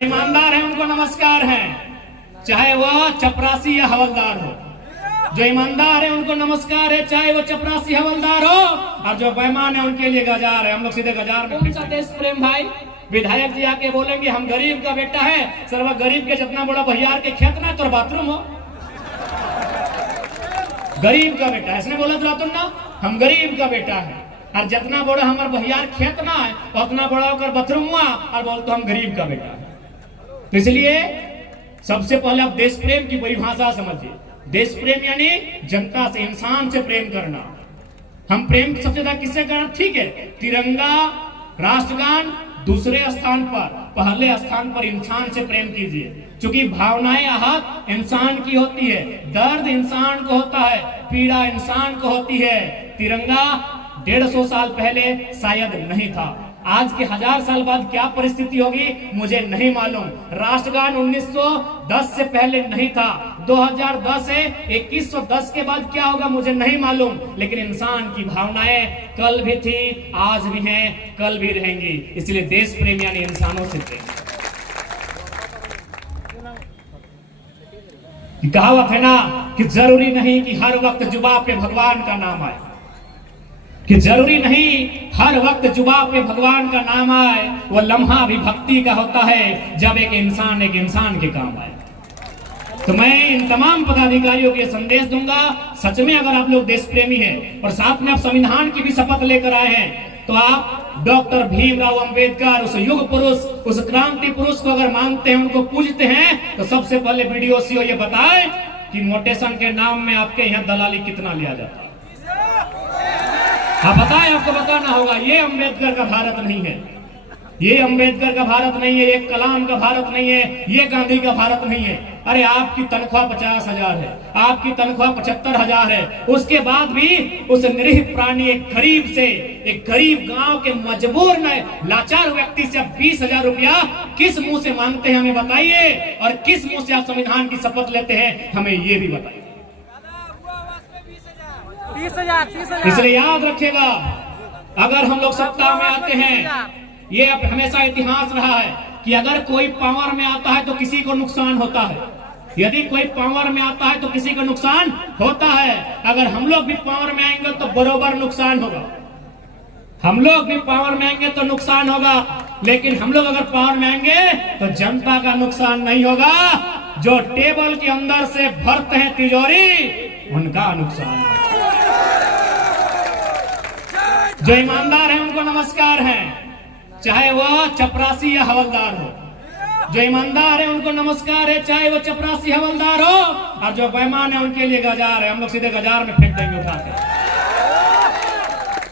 ईमानदार है उनको नमस्कार है, चाहे वह चपरासी या हवलदार हो। जो ईमानदार है उनको नमस्कार है, चाहे वो चपरासी हवलदार हो। और जो बेईमान है उनके लिए गजार है। हम लोग सीधे गजार में। कौन सा देश प्रेम भाई? विधायक जी आके बोलेंगे हम गरीब का बेटा है, सर्व गरीब के जितना बड़ा भैयार के खेत ना तो बाथरूम हो। गरीब का बेटा इसने बोला था तुम ना, हम गरीब का बेटा है और जितना बड़ा हमारे भैयार खेत ना है उतना बड़ा होकर बाथरूम हुआ और बोलते हम गरीब का बेटा है। तो इसलिए सबसे पहले आप देश प्रेम की परिभाषा समझिए। देश प्रेम यानी जनता से, इंसान से प्रेम करना। हम प्रेम सबसे ज्यादा किससे करना? ठीक है, तिरंगा, राष्ट्रगान दूसरे स्थान पर, पहले स्थान पर इंसान से प्रेम कीजिए। क्योंकि भावनाएं आहत इंसान की होती है, दर्द इंसान को होता है, पीड़ा इंसान को होती है। तिरंगा 150 साल पहले शायद नहीं था, आज के 1000 साल बाद क्या परिस्थिति होगी मुझे नहीं मालूम। राष्ट्रगान 1910 से पहले नहीं था, 2010 से 2110 के बाद क्या होगा मुझे नहीं मालूम। लेकिन इंसान की भावनाएं कल भी थी, आज भी हैं, कल भी रहेंगी। इसलिए देश प्रेम यानी इंसानों से प्रेम। कहावत है ना कि जरूरी नहीं कि हर वक्त जुबान पे भगवान का नाम आए, कि जरूरी नहीं हर वक्त जुबान पे भगवान का नाम आए। वो लम्हा भी भक्ति का होता है जब एक इंसान के काम आए। तो मैं इन तमाम पदाधिकारियों को संदेश दूंगा, सच में अगर आप लोग देश प्रेमी हैं और साथ में आप संविधान की भी शपथ लेकर आए हैं, तो आप डॉक्टर भीमराव अंबेडकर, उस युग पुरुष, उस क्रांति पुरुष को अगर मानते हैं, उनको पूजते हैं, तो सबसे पहले बीडीओ ये बताएं कि मोटेशन के नाम में आपके यहाँ दलाली कितना लिया जाता है। आप बताएं, आपको बताना होगा। ये अंबेडकर का भारत नहीं है, ये अंबेडकर का भारत नहीं है, ये कलाम का भारत नहीं है, ये गांधी का भारत नहीं है। अरे आपकी तनख्वाह 50,000 है, आपकी तनख्वाह 75,000 है, उसके बाद भी उस निरीह प्राणी, एक गरीब गांव के मजबूर लाचार व्यक्ति से आप 20,000 रुपया किस मुंह से मांगते हैं हमें बताइए, और किस मुंह से आप संविधान की शपथ लेते हैं हमें ये भी बताइए। 30,000 इसलिए याद रखिएगा, अगर हम लोग सत्ता में आते हैं, ये अब हमेशा इतिहास रहा है कि अगर कोई पावर में आता है तो किसी को नुकसान होता है। यदि कोई पावर में आता है तो किसी को नुकसान होता है। अगर हम लोग भी पावर में आएंगे तो बरोबर नुकसान होगा। हम लोग भी पावर में आएंगे तो नुकसान होगा, लेकिन हम लोग अगर पावर में आएंगे तो जनता का नुकसान नहीं होगा। जो टेबल के अंदर से भरते हैं तिजोरी, उनका नुकसान होगा। जो ईमानदार है उनको नमस्कार है, चाहे वह चपरासी या हवलदार हो। जो ईमानदार है उनको नमस्कार है, चाहे वो चपरासी हवलदार हो। और जो बेईमान है उनके लिए गजार है। हम लोग सीधे गजार में फेंक देंगे उठा के।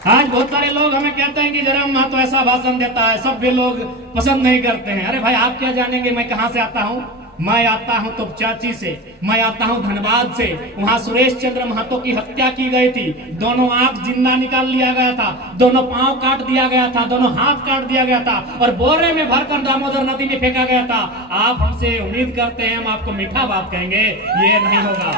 आज बहुत सारे लोग हमें कहते हैं कि जयराम महतो ऐसा भाषण देता है, सब भी लोग पसंद नहीं करते हैं। अरे भाई, आप क्या जानेंगे मैं कहां से आता हूं? मैं आता हूं तो चाची से, मैं आता हूं धनबाद से। वहां सुरेश चंद्र महतो की हत्या की गई थी, दोनों आंख जिंदा निकाल लिया गया था, दोनों पांव काट दिया गया था, दोनों हाथ काट दिया गया था और बोरे में भरकर दामोदर नदी में फेंका गया था। आप हमसे उम्मीद करते हैं हम आपको मीठा बात कहेंगे, ये नहीं होगा।